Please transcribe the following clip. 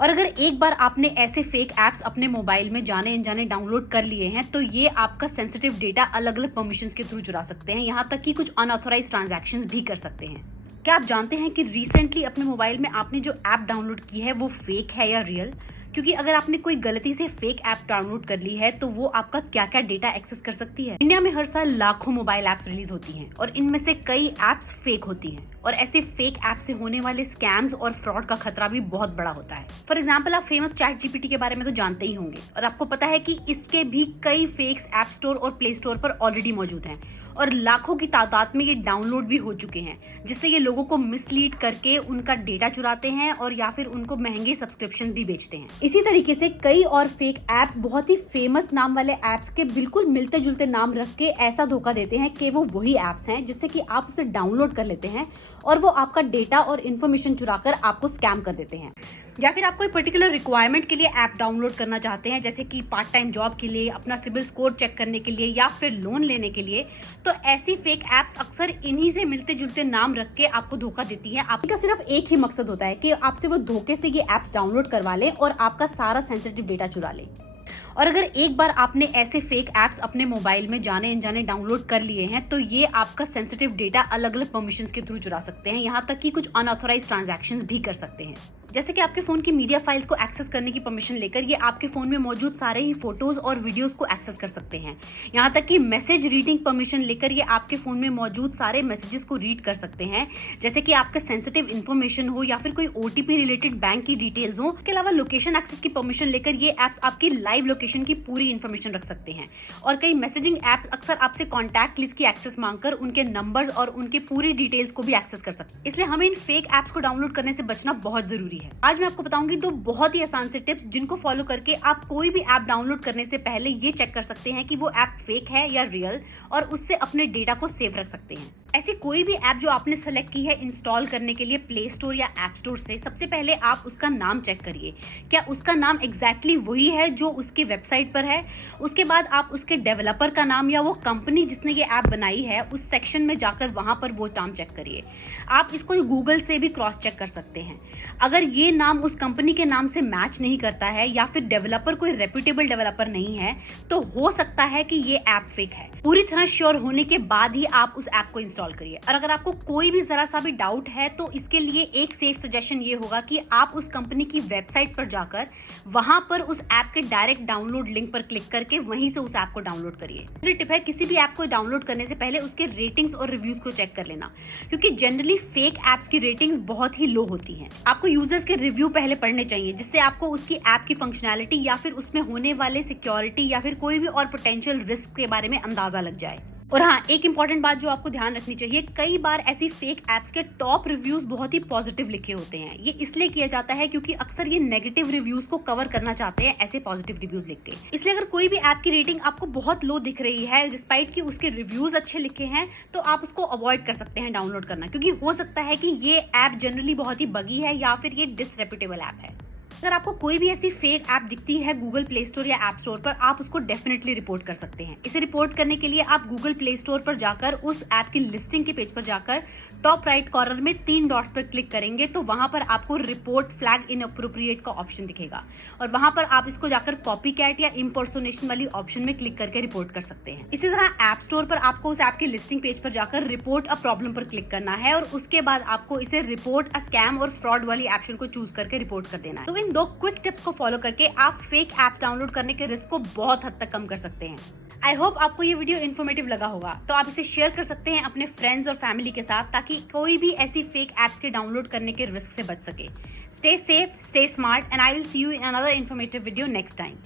और अगर एक बार आपने ऐसे फेक ऐप्स अपने मोबाइल में जाने अनजाने डाउनलोड कर लिए हैं तो ये आपका सेंसिटिव डेटा अलग अलग परमिशंस के थ्रू चुरा सकते हैं, यहाँ तक कि कुछ अनऑथोराइज ट्रांजैक्शंस भी कर सकते हैं। क्या आप जानते हैं कि रिसेंटली अपने मोबाइल में आपने जो ऐप डाउनलोड की है वो फेक है या रियल? क्योंकि अगर आपने कोई गलती से फेक ऐप डाउनलोड कर ली है तो वो आपका क्या क्या डेटा एक्सेस कर सकती है। इंडिया में हर साल लाखों मोबाइल ऐप्स रिलीज होती हैं और इनमें से कई ऐप्स फेक होती हैं और ऐसे फेक ऐप से होने वाले स्कैम्स और फ्रॉड का खतरा भी बहुत बड़ा होता है। फॉर एग्जाम्पल, आप फेमस ChatGPT के बारे में तो जानते ही होंगे और आपको पता है कि इसके भी कई फेक्स ऐप स्टोर और प्ले स्टोर पर ऑलरेडी मौजूद हैं और लाखों की तादाद में ये डाउनलोड भी हो चुके हैं, जिससे ये लोगों को मिसलीड करके उनका डेटा चुराते हैं और या फिर उनको महंगे सब्सक्रिप्शन भी बेचते हैं। इसी तरीके से कई और फेक ऐप्स बहुत ही फेमस नाम वाले ऐप्स के बिल्कुल मिलते जुलते नाम रख के ऐसा धोखा देते हैं कि वो वही ऐप्स हैं, जिससे कि आप उसे डाउनलोड कर लेते हैं और वो आपका डेटा और इन्फॉर्मेशन चुराकर आपको स्कैम कर देते हैं। या फिर आप कोई पर्टिकुलर रिक्वायरमेंट के लिए ऐप डाउनलोड करना चाहते हैं, जैसे कि पार्ट टाइम जॉब के लिए, अपना सिबिल स्कोर चेक करने के लिए या फिर लोन लेने के लिए, तो ऐसी फेक ऐप्स अक्सर इन्हीं से मिलते जुलते नाम रख के आपको धोखा देती है। आपका सिर्फ एक ही मकसद होता है कि आपसे वो धोखे से ये ऐप्स डाउनलोड करवा लें और आपका सारा सेंसिटिव डेटा चुरा लें। और अगर एक बार आपने ऐसे फेक ऐप्स अपने मोबाइल में जाने अनजाने डाउनलोड कर लिए हैं तो ये आपका सेंसिटिव डेटा अलग अलग परमिशंस के थ्रू चुरा सकते हैं, यहाँ तक कि कुछ अनऑथोराइज ट्रांजैक्शंस भी कर सकते हैं। जैसे कि आपके फोन की मीडिया फाइल्स को एक्सेस करने की परमिशन लेकर ये आपके फोन में मौजूद सारे ही फोटोज और वीडियोस को एक्सेस कर सकते हैं। यहाँ तक कि मैसेज रीडिंग परमिशन लेकर ये आपके फोन में मौजूद सारे मैसेजेस को रीड कर सकते हैं, जैसे कि आपका सेंसिटिव इन्फॉर्मेशन हो या फिर कोई OTP रिलेटेड बैंक की डिटेल्स हो। इसके अलावा लोकेशन एक्सेस की परमिशन लेकर ये एप्स आपकी लाइव लोकेशन की पूरी इन्फॉर्मेशन रख सकते हैं। और कई मैसेजिंग ऐप अक्सर आपसे कॉन्टैक्ट लिस्ट की एक्सेस मांगकर उनके नंबर्स और उनके पूरी डिटेल्स को भी एक्सेस कर सकते हैं। इसलिए हमें इन फेक ऐप्स को डाउनलोड करने से बचना बहुत जरूरी है। आज मैं आपको बताऊंगी 2 बहुत ही आसान से टिप्स, जिनको फॉलो करके आप कोई भी ऐप डाउनलोड करने से पहले ये चेक कर सकते हैं कि वो ऐप फेक है या रियल, और उससे अपने डेटा को सेफ रख सकते हैं। ऐसी कोई भी ऐप जो आपने सेलेक्ट की है इंस्टॉल करने के लिए प्ले स्टोर या ऐप स्टोर से, सबसे पहले आप उसका नाम चेक करिए, क्या उसका नाम एग्जैक्टली वही है जो उसके वेबसाइट पर है। उसके बाद आप उसके डेवलपर का नाम या वो कंपनी जिसने ये ऐप बनाई है उस सेक्शन में जाकर वहां पर वो नाम चेक करिए। आप इसको गूगल से भी क्रॉस चेक कर सकते हैं। अगर ये नाम उस कंपनी के नाम से मैच नहीं करता है या फिर डेवलपर कोई रेप्यूटेबल डेवलपर नहीं है तो हो सकता है कि ये ऐप फेक है। पूरी तरह श्योर होने के बाद ही आप उस ऐप को इंस्टॉल करिए। और अगर आपको कोई भी जरा सा भी डाउट है तो इसके लिए एक सेफ सजेशन ये होगा कि आप उस कंपनी की वेबसाइट पर जाकर वहां पर उस ऐप के डायरेक्ट डाउनलोड लिंक पर क्लिक करके वहीं से उस ऐप को डाउनलोड करिए। दूसरी टिप है, किसी भी ऐप को डाउनलोड करने से पहले उसके रेटिंग्स और रिव्यूज को चेक कर लेना, क्योंकि जनरली फेक ऐप्स की रेटिंग्स बहुत ही लो होती हैं। आपको यूजर्स के रिव्यू पहले पढ़ने चाहिए, जिससे आपको उसकी ऐप की फंक्शनैलिटी या फिर उसमें होने वाले सिक्योरिटी या फिर कोई भी और पोटेंशियल रिस्क के बारे में अंदाजा लग जाए। और हाँ, एक इंपॉर्टेंट बात जो आपको ध्यान रखनी चाहिए, कई बार ऐसी फेक ऐप्स के टॉप रिव्यूज बहुत ही पॉजिटिव लिखे होते हैं। ये इसलिए किया जाता है क्योंकि अक्सर ये नेगेटिव रिव्यूज को कवर करना चाहते हैं ऐसे पॉजिटिव रिव्यूज लिख के। इसलिए अगर कोई भी ऐप की रेटिंग आपको बहुत लो दिख रही है डिस्पाइट कि उसके रिव्यूज अच्छे लिखे हैं, तो आप उसको अवॉइड कर सकते हैं डाउनलोड करना, क्योंकि हो सकता है कि ये ऐप जनरली बहुत ही बगी है या फिर ये डिसरेप्यूटेबल ऐप है। अगर आपको कोई भी ऐसी फेक ऐप दिखती है गूगल प्ले स्टोर या ऐप स्टोर पर, आप उसको डेफिनेटली रिपोर्ट कर सकते हैं। इसे रिपोर्ट करने के लिए आप गूगल प्ले स्टोर पर जाकर उस ऐप की लिस्टिंग के पेज पर जाकर टॉप राइट कॉर्नर में 3 डॉट्स पर क्लिक करेंगे तो वहां पर आपको रिपोर्ट फ्लैग इनअप्रोप्रिएट का ऑप्शन दिखेगा और वहां पर आप इसको जाकर कॉपी कैट या इम्पर्सोनेशन वाली ऑप्शन में क्लिक करके रिपोर्ट कर सकते हैं। इसी तरह ऐप स्टोर पर आपको उस ऐप के लिस्टिंग पेज पर जाकर रिपोर्ट अ प्रॉब्लम पर क्लिक करना है और उसके बाद आपको इसे रिपोर्ट अ स्कैम और फ्रॉड वाली ऑप्शन को चूज करके रिपोर्ट कर देना है। तो इन 2 क्विक टिप्स को फॉलो करके आप फेक ऐप्स डाउनलोड करने के रिस्क को बहुत हद तक कम कर सकते हैं। आई होप आपको ये वीडियो इन्फॉर्मेटिव लगा होगा, तो आप इसे शेयर कर सकते हैं अपने फ्रेंड्स और फैमिली के साथ, ताकि कोई भी ऐसी फेक ऐप्स के डाउनलोड करने के रिस्क से बच सके। Stay safe, stay smart, and I will see you in another informative video next time.